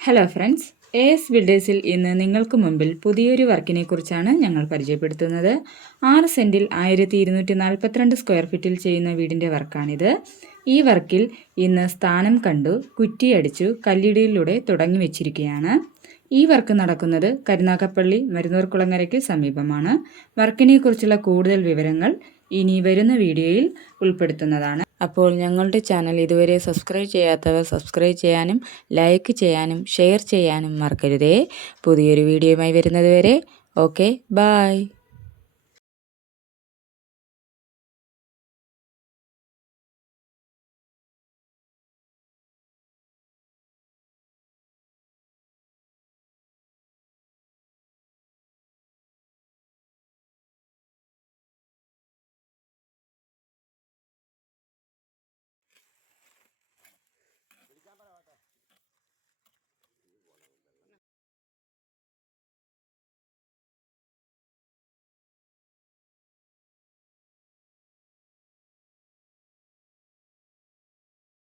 Hello friends A S ബിൽഡേഴ്സിൽ ഇന്ന് നിങ്ങൾക്ക് മുമ്പിൽ പുതിയൊരു വർക്കിനെ കുറിച്ചാണ് ഞങ്ങൾ പരിചയപ്പെടുത്തുന്നത്. ആറ് സെന്റിൽ ആയിരത്തി ഇരുന്നൂറ്റി നാൽപ്പത്തിരണ്ട് സ്ക്വയർ ഫീറ്റിൽ ചെയ്യുന്ന വീടിന്റെ വർക്കാണിത്. ഈ വർക്കിൽ ഇന്ന് സ്ഥാനം കണ്ടു കുറ്റിയടിച്ചു കല്ലിടിയിലൂടെ തുടങ്ങി വെച്ചിരിക്കുകയാണ്. ഈ വർക്ക് നടക്കുന്നത് കരുനാഗപ്പള്ളി മരുന്നൂർ കുളങ്ങരയ്ക്ക് സമീപമാണ്. വർക്കിനെ കുറിച്ചുള്ള കൂടുതൽ വിവരങ്ങൾ ഇനി വരുന്ന വീഡിയോയിൽ ഉൾപ്പെടുത്തുന്നതാണ്. അപ്പോൾ ഞങ്ങളുടെ ചാനൽ ഇതുവരെ സബ്സ്ക്രൈബ് ചെയ്യാത്തവർ സബ്സ്ക്രൈബ് ചെയ്യാനും ലൈക്ക് ചെയ്യാനും ഷെയർ ചെയ്യാനും മറക്കരുതേ. പുതിയൊരു വീഡിയോയുമായി വരുന്നത് വരെ. Okay bye.